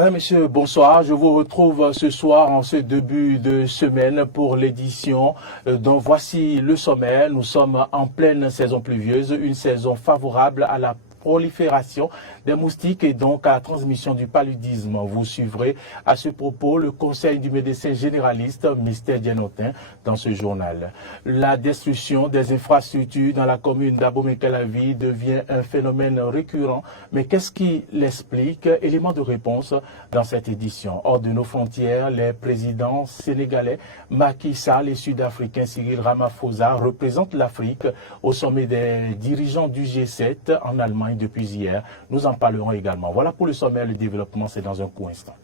Madame, Monsieur, bonsoir. Je vous retrouve ce soir en ce début de semaine pour l'édition dont voici le sommaire. Nous sommes en pleine saison pluvieuse, une saison favorable à la prolifération des moustiques et donc à la transmission du paludisme. Vous suivrez à ce propos le conseil du médecin généraliste Mr Genotin dans ce journal. La destruction des infrastructures dans la commune d'Abomey-Calavi devient un phénomène récurrent. Mais qu'est-ce qui l'explique? Élément de réponse dans cette édition. Hors de nos frontières, les présidents sénégalais Macky Sall et sud-africains Cyril Ramaphosa représentent l'Afrique au sommet des dirigeants du G7 en Allemagne depuis hier. Nous en parlerons également. Voilà pour le sommet, le développement, c'est dans un court instant.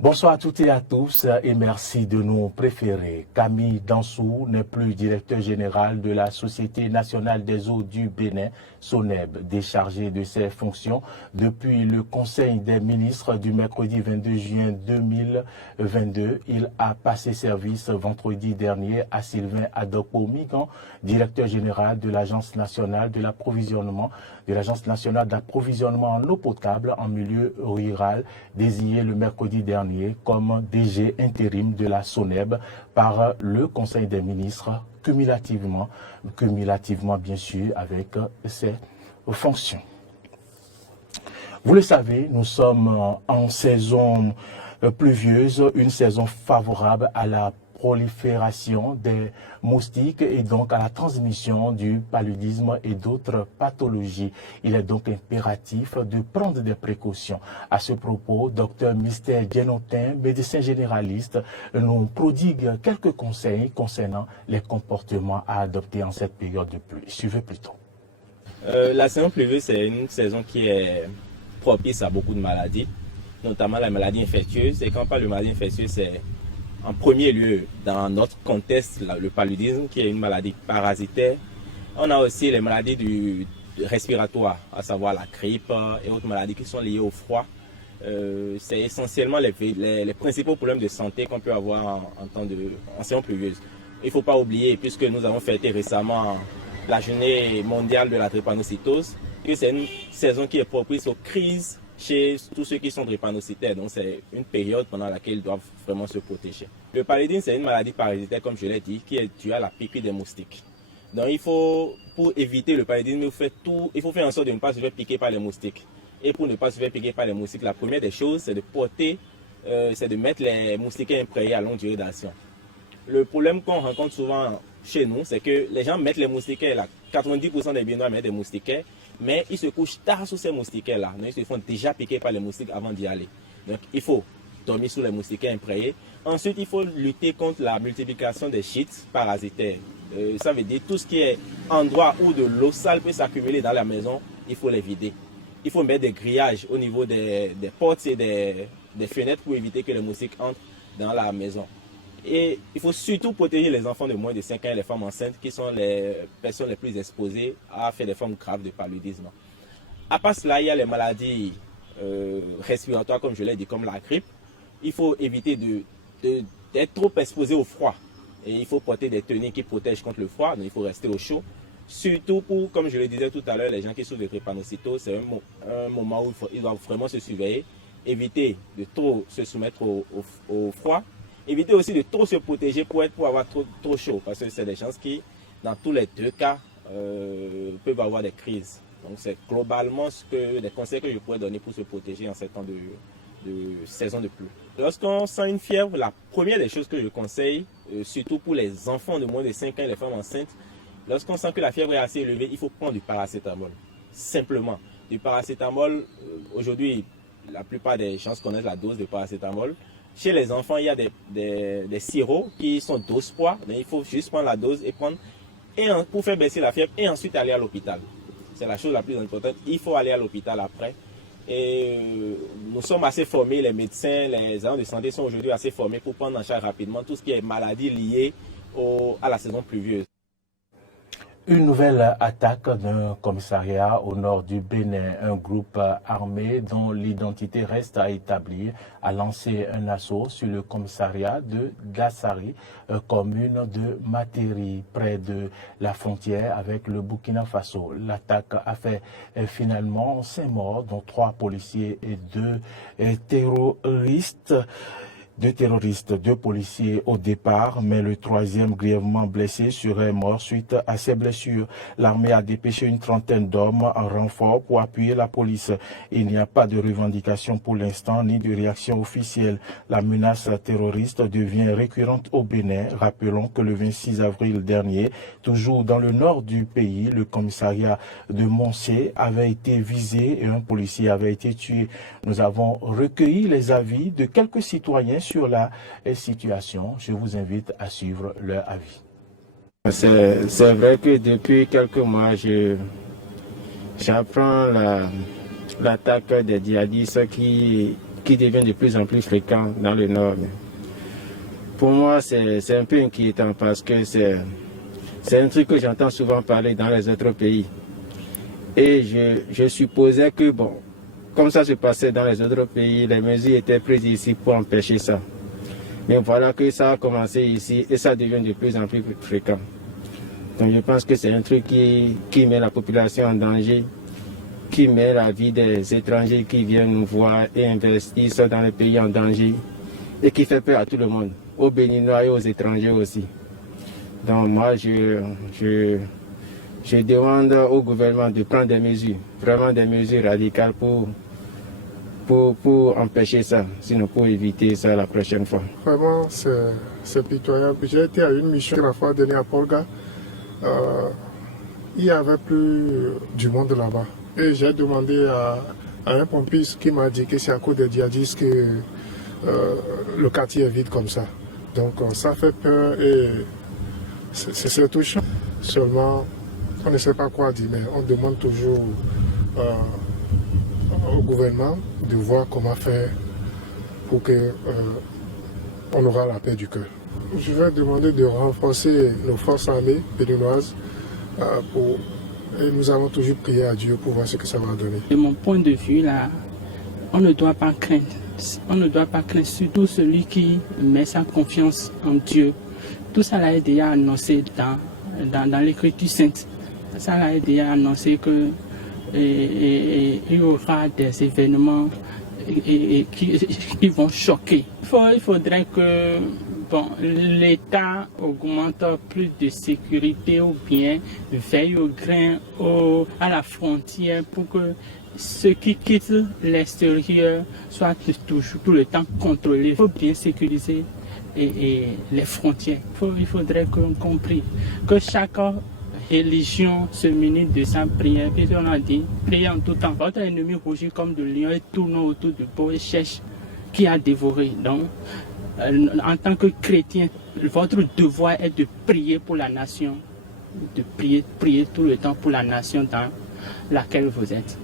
Bonsoir à toutes et à tous et merci de nous préférer. Camille Dansou n'est plus directeur général de la Société nationale des eaux du Bénin, SONEB, déchargé de ses fonctions depuis le Conseil des ministres du mercredi 22 juin 2022. Il a passé service vendredi dernier à Sylvain Adokpo-Migan, directeur général de l'Agence nationale de l'approvisionnement en eau potable en milieu rural, désigné le mercredi dernier comme DG intérim de la SONEB par le Conseil des ministres, cumulativement bien sûr avec ses fonctions. Vous le savez, nous sommes en saison pluvieuse, une saison favorable à la prolifération des moustiques et donc à la transmission du paludisme et d'autres pathologies. Il est donc impératif de prendre des précautions. À ce propos, Dr Mr Genotin, médecin généraliste, nous prodigue quelques conseils concernant les comportements à adopter en cette période de pluie. Suivez plutôt. La saison pluvieuse, c'est une saison qui est propice à beaucoup de maladies, notamment la maladie infectieuse. Et quand on parle de maladie infectieuse, c'est en premier lieu, dans notre contexte, le paludisme, qui est une maladie parasitaire. On a aussi les maladies respiratoires, à savoir la grippe et autres maladies qui sont liées au froid. C'est essentiellement les principaux problèmes de santé qu'on peut avoir en saison pluvieuse. Il ne faut pas oublier, puisque nous avons fêté récemment la journée mondiale de la drépanocytose, que c'est une saison qui est propice aux crises chez tous ceux qui sont drépanocytaires. Donc c'est une période pendant laquelle ils doivent vraiment se protéger. Le paludisme, c'est une maladie parasitaire, comme je l'ai dit, qui est due à la piqûre des moustiques. Donc pour éviter le paludisme, il faut faire en sorte de ne pas se faire piquer par les moustiques. Et pour ne pas se faire piquer par les moustiques, la première des choses, c'est de mettre les moustiquaires imprégnés à longue durée d'action. Le problème qu'on rencontre souvent chez nous, c'est que les gens mettent les moustiquaires là. 90% des Béninois mettent des moustiquaires, mais ils se couchent tard sous ces moustiquaires-là. Donc, ils se font déjà piquer par les moustiques avant d'y aller. Donc, il faut dormir sous les moustiquaires imprégnés. Ensuite, il faut lutter contre la multiplication des gîtes parasitaires. Ça veut dire tout ce qui est endroit où de l'eau sale peut s'accumuler dans la maison, il faut les vider. Il faut mettre des grillages au niveau des portes et des fenêtres pour éviter que les moustiques entrent dans la maison. Et il faut surtout protéger les enfants de moins de 5 ans et les femmes enceintes qui sont les personnes les plus exposées à faire des formes graves de paludisme. À part cela, il y a les maladies respiratoires, comme je l'ai dit, comme la grippe. Il faut éviter d'être trop exposé au froid. Et il faut porter des tenues qui protègent contre le froid, donc il faut rester au chaud. Surtout pour, comme je le disais tout à l'heure, les gens qui souffrent de drépanocytose, c'est un moment où ils doivent vraiment se surveiller. Éviter de trop se soumettre au froid. Éviter aussi de trop se protéger pour avoir trop chaud, parce que c'est des gens qui, dans tous les deux cas, peuvent avoir des crises. Donc c'est globalement les conseils que je pourrais donner pour se protéger en ces temps de saison de pluie. Lorsqu'on sent une fièvre, la première des choses que je conseille, surtout pour les enfants de moins de 5 ans et les femmes enceintes, lorsqu'on sent que la fièvre est assez élevée, il faut prendre du paracétamol. Simplement. Du paracétamol, aujourd'hui, la plupart des gens connaissent la dose de paracétamol. Chez les enfants, il y a des sirops qui sont dose poids. Donc il faut juste prendre la dose et prendre pour faire baisser la fièvre et ensuite aller à l'hôpital. C'est la chose la plus importante. Il faut aller à l'hôpital après. Et nous sommes assez formés, les médecins, les agents de santé sont aujourd'hui assez formés pour prendre en charge rapidement tout ce qui est maladie liée à la saison pluvieuse. Une nouvelle attaque d'un commissariat au nord du Bénin. Un groupe armé dont l'identité reste à établir a lancé un assaut sur le commissariat de Gassari, commune de Materi, près de la frontière avec le Burkina Faso. L'attaque a fait finalement 5 morts, dont 3 policiers et 2 terroristes. 2 terroristes, 2 policiers au départ, mais le 3e grièvement blessé serait mort suite à ses blessures. L'armée a dépêché une trentaine d'hommes en renfort pour appuyer la police. Il n'y a pas de revendication pour l'instant ni de réaction officielle. La menace terroriste devient récurrente au Bénin. Rappelons que le 26 avril dernier, toujours dans le nord du pays, le commissariat de Moncé avait été visé et un policier avait été tué. Nous avons recueilli les avis de quelques citoyens sur la situation. Je vous invite à suivre leur avis. C'est vrai que depuis quelques mois, j'apprends l'attaque des djihadistes qui devient de plus en plus fréquent dans le nord. Pour moi, c'est un peu inquiétant parce que c'est un truc que j'entends souvent parler dans les autres pays. Et je supposais que, bon, comme ça se passait dans les autres pays, les mesures étaient prises ici pour empêcher ça. Mais voilà que ça a commencé ici et ça devient de plus en plus fréquent. Donc je pense que c'est un truc qui met la population en danger, qui met la vie des étrangers qui viennent nous voir et investissent dans le pays en danger et qui fait peur à tout le monde, aux Béninois et aux étrangers aussi. Donc moi je demande au gouvernement de prendre des mesures, vraiment des mesures radicales pour empêcher ça, sinon pour éviter ça la prochaine fois. Vraiment, c'est pitoyable. J'ai été à une mission la fois dernière à Polga. Il n'y avait plus du monde là-bas. Et j'ai demandé à un pompiste qui m'a dit que c'est à cause des djihadistes que le quartier est vide comme ça. Donc ça fait peur et c'est touchant. Seulement, on ne sait pas quoi dire, mais on demande toujours au gouvernement de voir comment faire pour que on aura la paix du cœur. Je vais demander de renforcer nos forces armées béninoises et nous allons toujours prier à Dieu pour voir ce que ça va donner. De mon point de vue, là, on ne doit pas craindre. On ne doit pas craindre, surtout celui qui met sa confiance en Dieu. Tout ça là est déjà annoncé dans l'Écriture sainte. Ça là est déjà annoncé que il y aura des événements qui vont choquer. Il faudrait que l'État augmente plus de sécurité ou bien veille au grain à la frontière pour que ceux qui quittent l'extérieur soient toujours tout le temps contrôlés. Il faut bien sécuriser les frontières. Il faudrait qu'on prie que chaque religion se munit de sa prière. Puis on a dit, priez en tout temps. Votre ennemi rougit comme de lion et tourne autour du pot et cherche qui a dévoré. Donc, en tant que chrétien, votre devoir est de prier pour la nation, de prier tout le temps pour la nation dans laquelle vous êtes.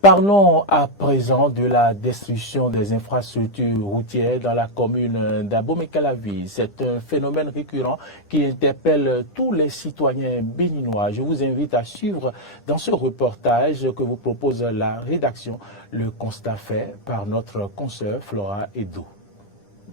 Parlons à présent de la destruction des infrastructures routières dans la commune d'Abomey-Calavi. C'est un phénomène récurrent qui interpelle tous les citoyens béninois. Je vous invite à suivre dans ce reportage que vous propose la rédaction le constat fait par notre consoeur Flora Edo.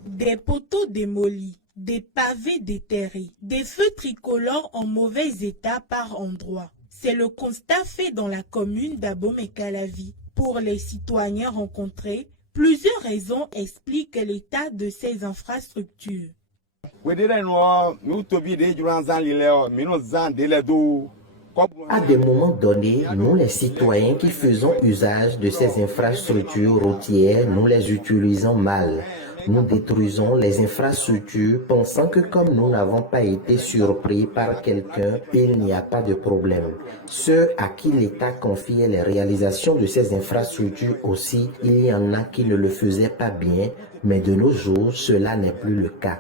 Des poteaux démolis, des pavés déterrés, des feux tricolores en mauvais état par endroits. C'est le constat fait dans la commune d'Abomey-Calavi. Pour les citoyens rencontrés, plusieurs raisons expliquent l'état de ces infrastructures. À des moments donnés, nous les citoyens qui faisons usage de ces infrastructures routières, nous les utilisons mal. Nous détruisons les infrastructures pensant que comme nous n'avons pas été surpris par quelqu'un, il n'y a pas de problème. Ceux à qui l'État confiait les réalisations de ces infrastructures aussi, il y en a qui ne le faisaient pas bien, mais de nos jours, cela n'est plus le cas.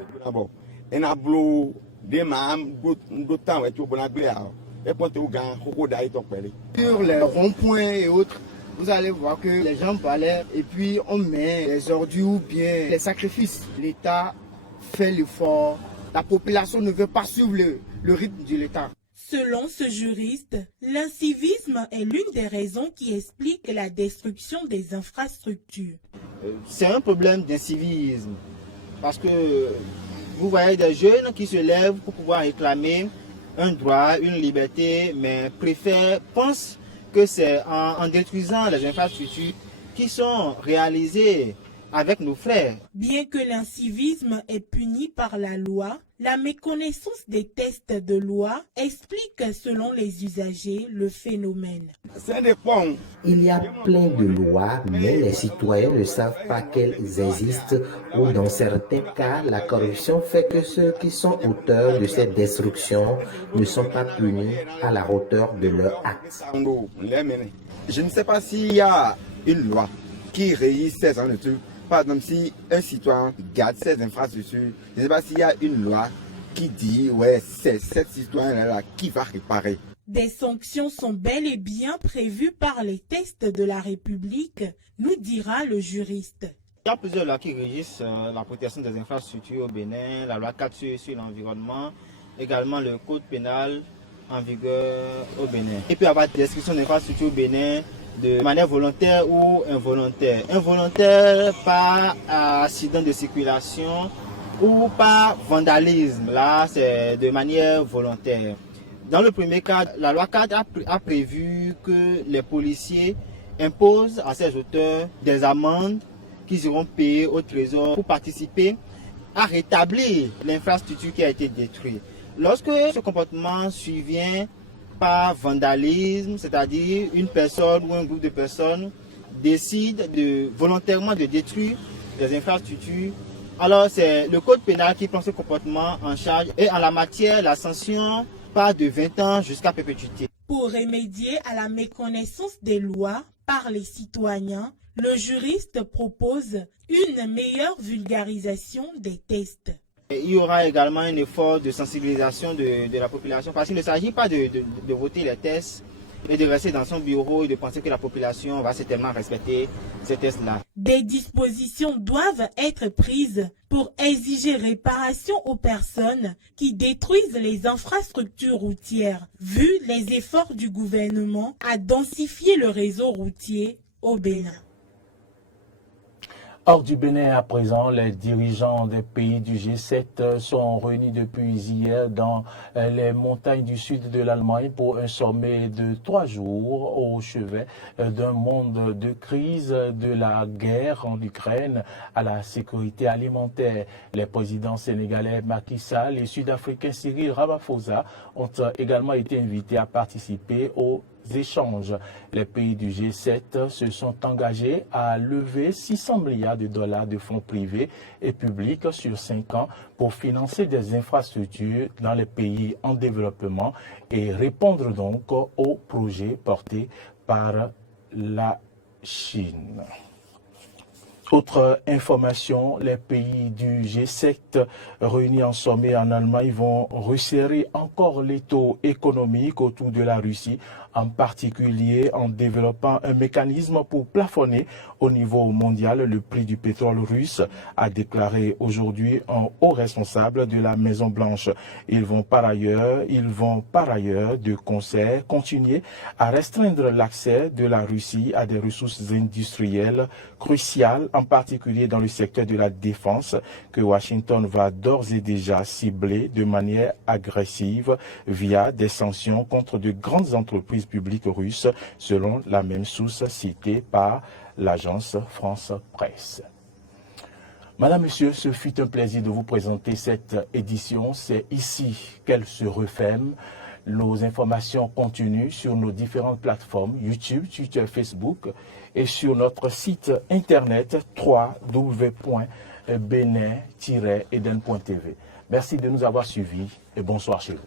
Sur les ronds-points et autres, vous allez voir que les gens balaient et puis on met les ordures ou bien les sacrifices. L'État fait l'effort. La population ne veut pas suivre le rythme de l'État. Ce Selon ce juriste, l'incivisme est l'une des raisons qui explique la destruction des infrastructures. C'est un problème d'incivisme parce que vous voyez des jeunes qui se lèvent pour pouvoir réclamer un droit, une liberté, mais pensent que c'est en détruisant les infrastructures qui sont réalisées avec nos frères. Bien que l'incivisme est puni par la loi, la méconnaissance des textes de loi explique selon les usagers le phénomène. Il y a plein de lois, mais les citoyens ne savent pas qu'elles existent ou dans certains cas, la corruption fait que ceux qui sont auteurs de cette destruction ne sont pas punis à la hauteur de leur acte. Je ne sais pas s'il y a une loi qui régit ces genres de trucs. Par exemple, si un citoyen garde ses infrastructures, je ne sais pas s'il y a une loi qui dit, ouais, c'est cet citoyen-là qui va réparer. Des sanctions sont bel et bien prévues par les textes de la République, nous dira le juriste. Il y a plusieurs lois qui régissent la protection des infrastructures au Bénin, la loi 4 sur l'environnement, également le code pénal en vigueur au Bénin. Il peut y avoir des destructions d'infrastructures au Bénin de manière volontaire ou involontaire. Involontaire par accident de circulation ou par vandalisme. Là, c'est de manière volontaire. Dans le premier cas, la loi 4 a prévu que les policiers imposent à ces auteurs des amendes qu'ils iront payer au trésor pour participer à rétablir l'infrastructure qui a été détruite. Lorsque ce comportement survient par vandalisme, c'est-à-dire une personne ou un groupe de personnes décide volontairement de détruire des infrastructures, alors c'est le code pénal qui prend ce comportement en charge et en la matière, la sanction part de 20 ans jusqu'à perpétuité. Pour remédier à la méconnaissance des lois par les citoyens, le juriste propose une meilleure vulgarisation des tests. Il y aura également un effort de sensibilisation de la population parce qu'il ne s'agit pas de voter les tests et de rester dans son bureau et de penser que la population va certainement respecter ces tests-là. Des dispositions doivent être prises pour exiger réparation aux personnes qui détruisent les infrastructures routières, vu les efforts du gouvernement à densifier le réseau routier au Bénin. Hors du Bénin à présent, les dirigeants des pays du G7 sont réunis depuis hier dans les montagnes du sud de l'Allemagne pour un sommet de 3 jours au chevet d'un monde de crise, de la guerre en Ukraine à la sécurité alimentaire. Les présidents sénégalais Macky Sall et sud-africains Cyril Ramaphosa ont également été invités à participer aux échanges. Les pays du G7 se sont engagés à lever 600 milliards de dollars de fonds privés et publics sur 5 ans pour financer des infrastructures dans les pays en développement et répondre donc aux projets portés par la Chine. Autre information, les pays du G7 réunis en sommet en Allemagne vont resserrer encore l'étau économique autour de la Russie, en particulier en développant un mécanisme pour plafonner au niveau mondial le prix du pétrole russe, a déclaré aujourd'hui un haut responsable de la Maison-Blanche. Ils vont par ailleurs, de concert, continuer à restreindre l'accès de la Russie à des ressources industrielles cruciales, en particulier dans le secteur de la défense, que Washington va d'ores et déjà cibler de manière agressive via des sanctions contre de grandes entreprises publiques russes, selon la même source citée par l'agence France Presse. Madame, Monsieur, ce fut un plaisir de vous présenter cette édition. C'est ici qu'elle se referme. Nos informations continuent sur nos différentes plateformes YouTube, Twitter, Facebook et sur notre site internet www.benin-eden.tv. Merci de nous avoir suivis et bonsoir chez vous.